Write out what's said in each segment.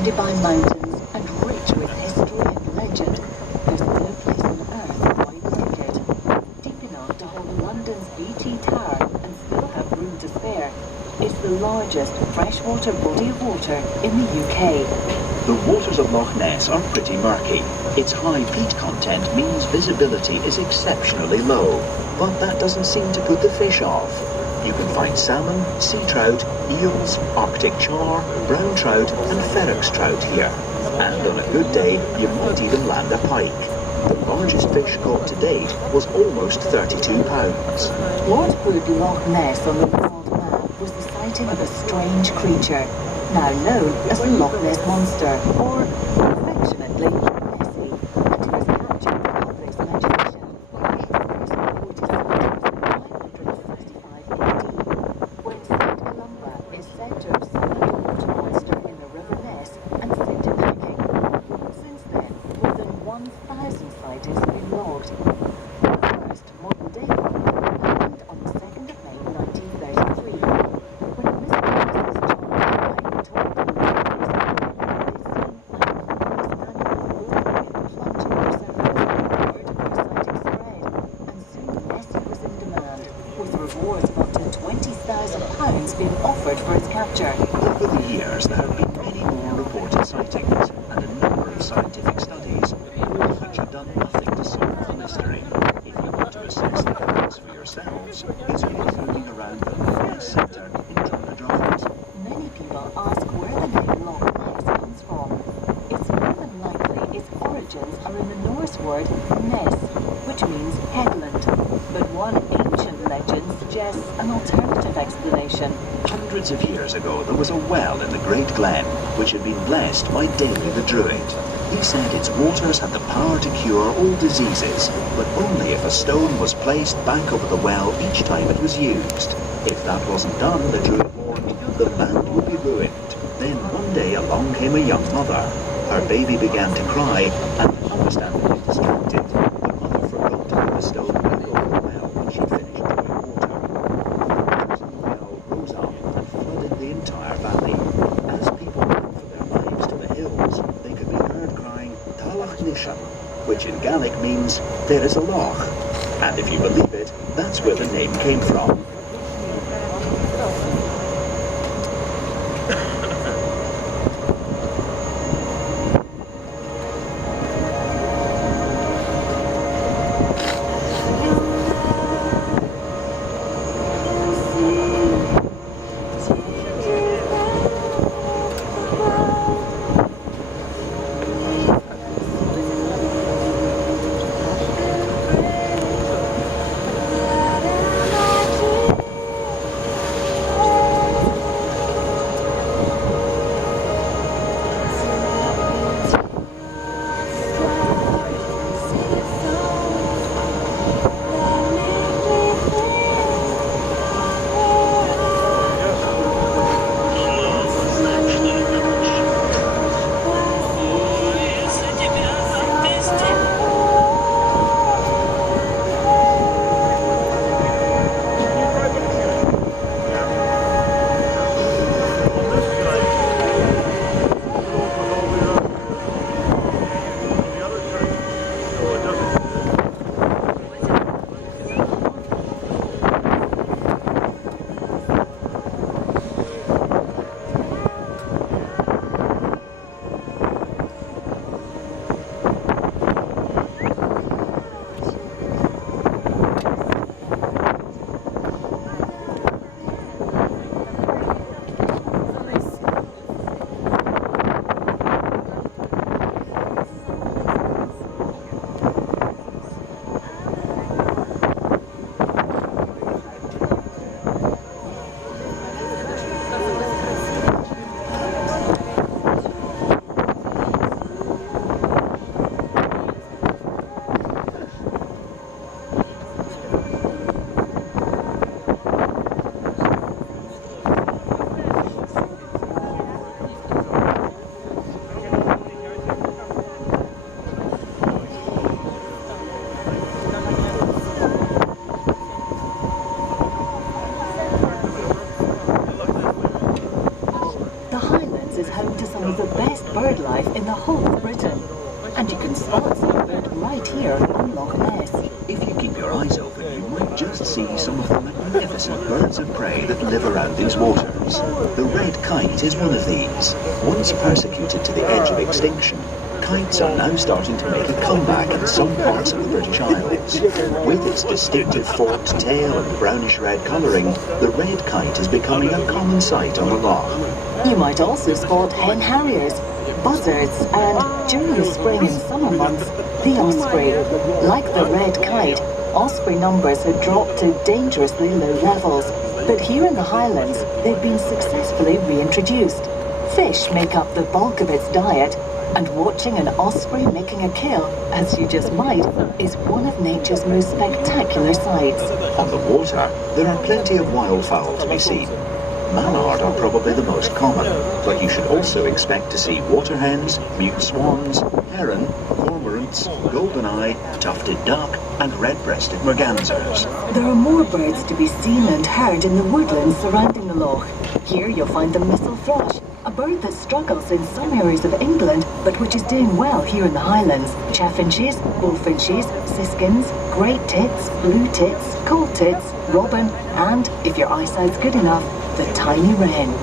surrounded by mountains and rich with history and legend, there's no place on earth quite like it. Deep enough to hold London's BT Tower and still have room to spare, it's the largest freshwater body of water in the UK. The waters of Loch Ness are pretty murky. Its high peat content means visibility is exceptionally low, but that doesn't seem to put the fish off. You can find salmon, sea trout, eels, Arctic char, brown trout and ferox trout here. And on a good day, you might even land a pike. The largest fish caught to date was almost 32 pounds. What put Loch Ness on the world map was the sighting of a strange creature, now known as the Loch Ness Monster, or affectionately, Nessie, and who was captured in the public's imagination. First reported sighting in 565 AD, when St. Columba is said to have summoned the water monster in the River Ness and sent it packing. Since then, more than 1,000 sightings have been logged. The first modern-day one happened on the 2nd of May 1933, when a Mr. and Mrs. John White told the locals that they'd seen an enormous animal moving in the plunging water surface. Word of their sighting spread, and soon Nessie was in demand, with rewards of up to £20,000 being offered for its capture. Over the years, there have been many more reported sightings and a number of scientific studies, all of which have done nothing to solve the mystery. If you want to assess the evidence for yourselves, it's worth looking around the Loch Ness Centre in Drumnadrochit. Many people ask where the name Loch Ness comes from. It's more than likely its origins are in the Norse word Ness, which means headland. But one ancient legend suggests an alternative explanation. Hundreds of years ago, there was a well in the Great Glen, which had been blessed by Davy the Druid. He said its waters had the power to cure all diseases, but only if a stone was placed back over the well each time it was used. If that wasn't done, the Druid warned, the land would be ruined. Then one day along came a young mother. Her baby began to cry, and understandably distracted, the mother forgot to put the stone back over the well when she finished drawing water. The well rose up and flooded the entire valley. As people ran for their lives to the hills, they could be heard crying Talach Nishan, which in Gaelic means there is a loch. And if you believe it, that's where the name came from. wildlife in the whole of Britain. And you can spot some of it right here on Loch Ness. If you keep your eyes open, you might just see some of the magnificent birds of prey that live around these waters. The red kite is one of these. Once persecuted to the edge of extinction, kites are now starting to make a comeback in some parts of the British Isles. With its distinctive forked tail and brownish-red colouring, the red kite is becoming a common sight on the loch. You might also spot hen harriers, buzzards, and during the spring and summer months, the osprey. Like the red kite, osprey numbers had dropped to dangerously low levels, but here in the Highlands, they've been successfully reintroduced. Fish make up the bulk of its diet, and watching an osprey making a kill, as you just might, is one of nature's most spectacular sights. On the water, there are plenty of wildfowl to be seen. Mallard are probably the most common, but you should also expect to see waterhens, mute swans, heron, cormorants, goldeneye, tufted duck, and red-breasted mergansers. There are more birds to be seen and heard in the woodlands surrounding the loch. Here you'll find the missel thrush, a bird that struggles in some areas of England, but which is doing well here in the Highlands. Chaffinches, bullfinches, siskins, great tits, blue tits, cold tits, robin, and, if your eyesight's good enough, the tiny wren.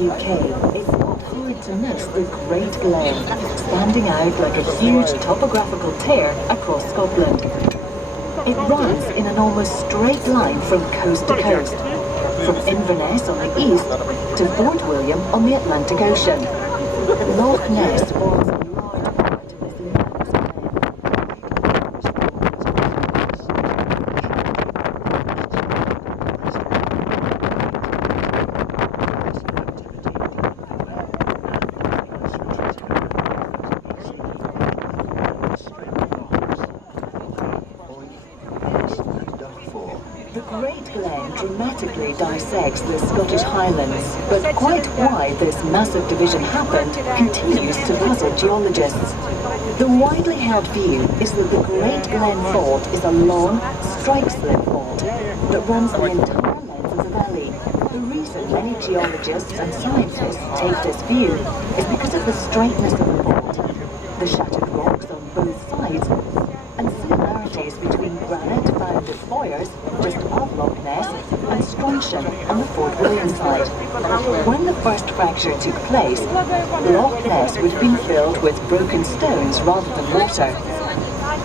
UK, it's not hard to miss the Great Glen, standing out like a huge topographical tear across Scotland. It runs in an almost straight line from coast to coast, from Inverness on the east to Fort William on the Atlantic Ocean. Loch Ness forms a large part of this immense glen. The Great Glen dramatically dissects the Scottish Highlands, but quite why this massive division happened continues to puzzle geologists. The widely held view is that the Great Glen Fault is a long, strike-slip fault that runs the entire length of the valley. The reason many geologists and scientists take this view is because of the straightness of the fault, the shattered rocks on both sides, and similarities between granite found at Foyers, just above Loch Ness, and Strontian on the Fort William side. When the first fracture took place, Loch Ness would be filled with broken stones rather than water.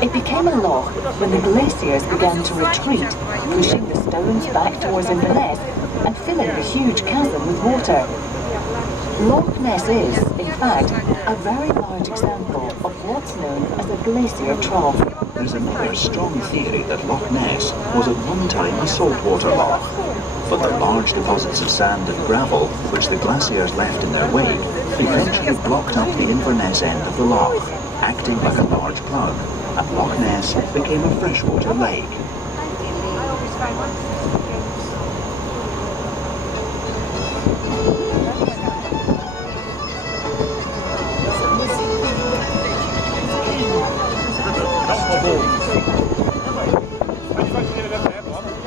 It became a loch when the glaciers began to retreat, pushing the stones back towards Inverness and filling the huge chasm with water. Loch Ness is, in fact, a very large example of what's known as a glacier trough. There's another strong theory that Loch Ness was at one time a saltwater loch, but the large deposits of sand and gravel, which the glaciers left in their wake, eventually blocked up the Inverness end of the loch, acting like a large plug, and Loch Ness became a freshwater lake.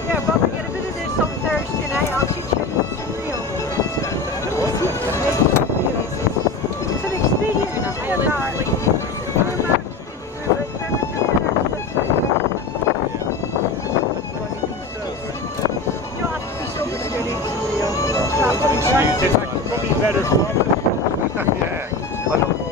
Yeah, but we get a bit of this on Thursday night. I'll teach you some real. It's an experience. You don't have to be sober to do it. It's probably better for yeah, I don't know.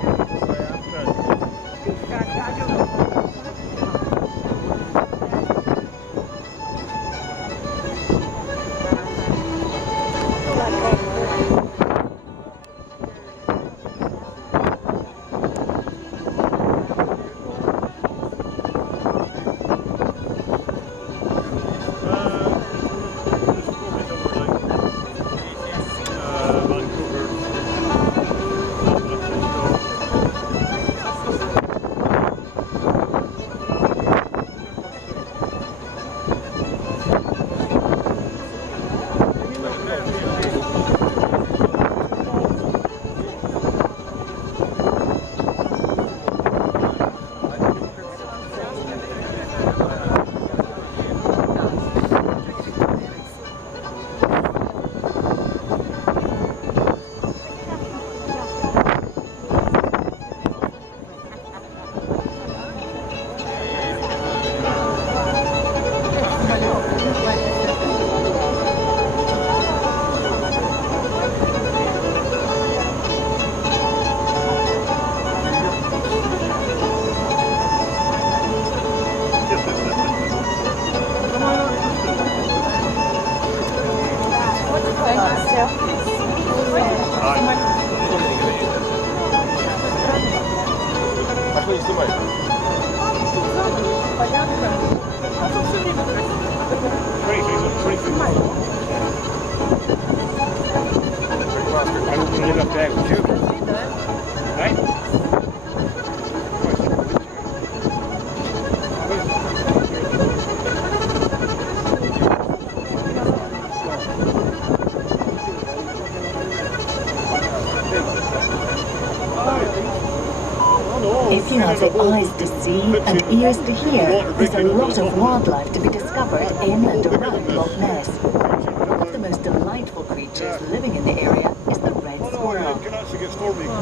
If you have the eyes to see and ears to hear, there's a lot of wildlife to be discovered in and around Loch Ness. One of the most delightful creatures living in the area is the red squirrel.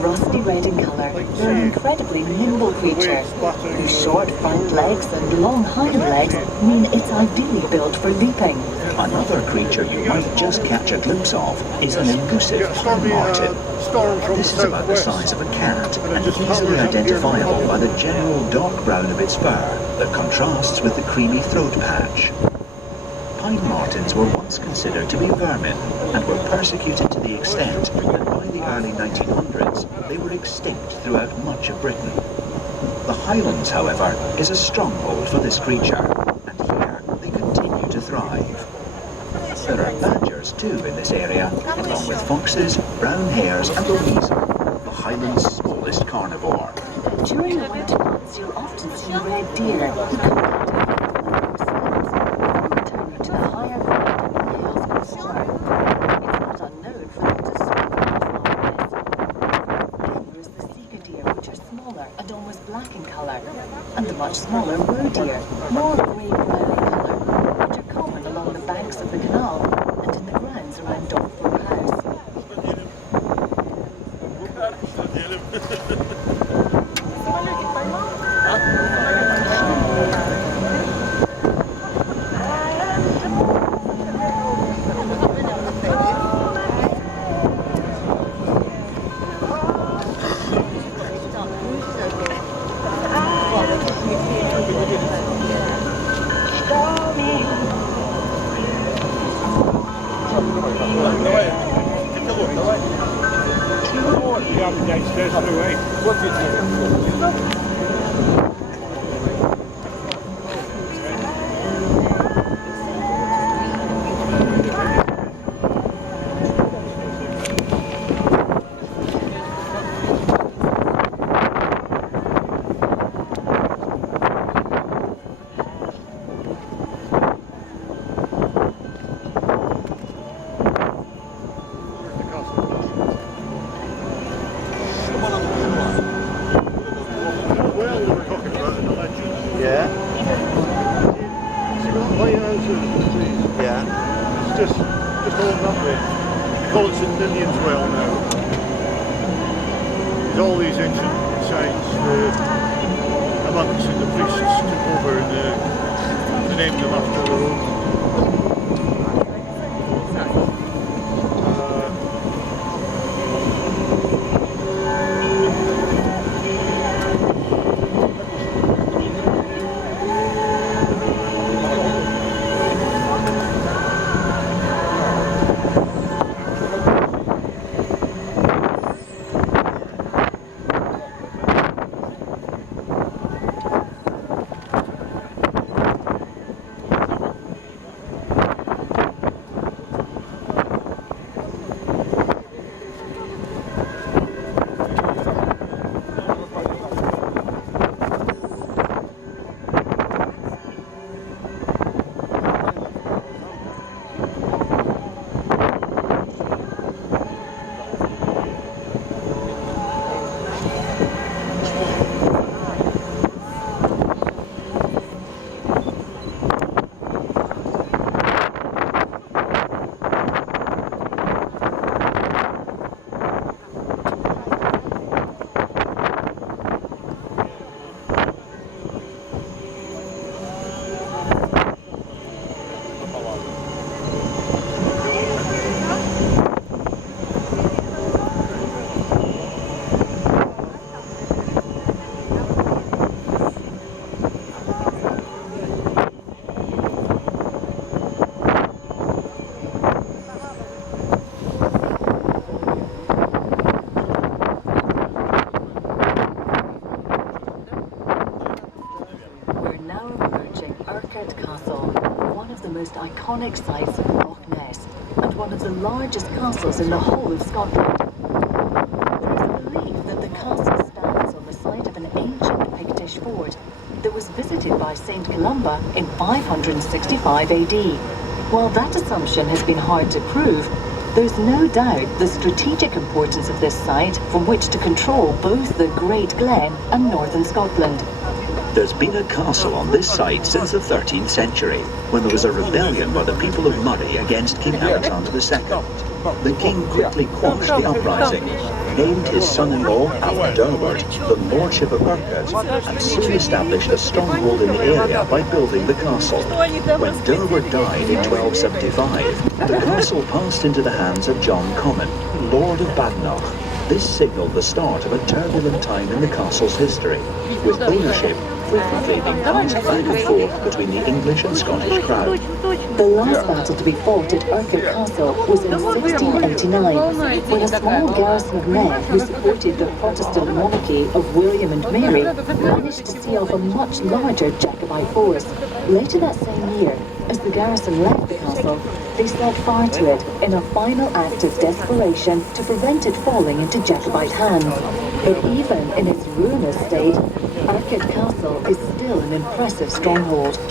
Rusty red in colour, they're an incredibly nimble creature whose short front legs and long hind legs mean it's ideally built for leaping. Another creature you might just catch a glimpse of is an elusive pine marten. This is about the size of a cat and easily identifiable by the general dark brown of its fur that contrasts with the creamy throat patch. Pine martens were once considered to be vermin and were persecuted to the extent that by the early 1900s they were extinct throughout much of Britain. The Highlands, however, is a stronghold for this creature, and here they continue to thrive. There are badgers too in this area, along with foxes, brown hares and the weasel, the Highlands' smallest carnivore. During the winter months, you'll often see red deer who come out and return to the smaller roe deer, more grey-brown in colour, which are common along the banks of the canal and in the grounds around Dockford House. All these ancient sites, the monks and the priests took over and named them after their own. Iconic sites of Loch Ness and one of the largest castles in the whole of Scotland. There is a belief that the castle stands on the site of an ancient Pictish fort that was visited by St. Columba in 565 AD. While that assumption has been hard to prove, there's no doubt the strategic importance of this site from which to control both the Great Glen and northern Scotland. There's been a castle on this site since the 13th century, when there was a rebellion by the people of Moray against King Alexander II. The king quickly quashed the uprising, named his son-in-law, Alf Durward, the Lordship of Urquhart, and soon established a stronghold in the area by building the castle. When Durward died in 1275, the castle passed into the hands of John Comyn, Lord of Badenoch. This signalled the start of a turbulent time in the castle's history, with ownership frequently being passed back and forth between the English and Scottish crown. The last battle to be fought at Urquhart Castle was in 1689, when a small garrison of men who supported the Protestant monarchy of William and Mary managed to see off a much larger Jacobite force. Later that same year, as the garrison left the castle, they set fire to it in a final act of desperation to prevent it falling into Jacobite hands. But even in its ruinous state, Urquhart Castle is still an impressive stronghold. Do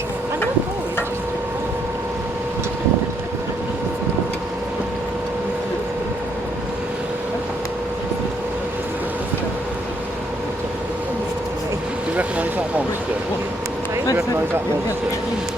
you recognise that monster? recognise that one.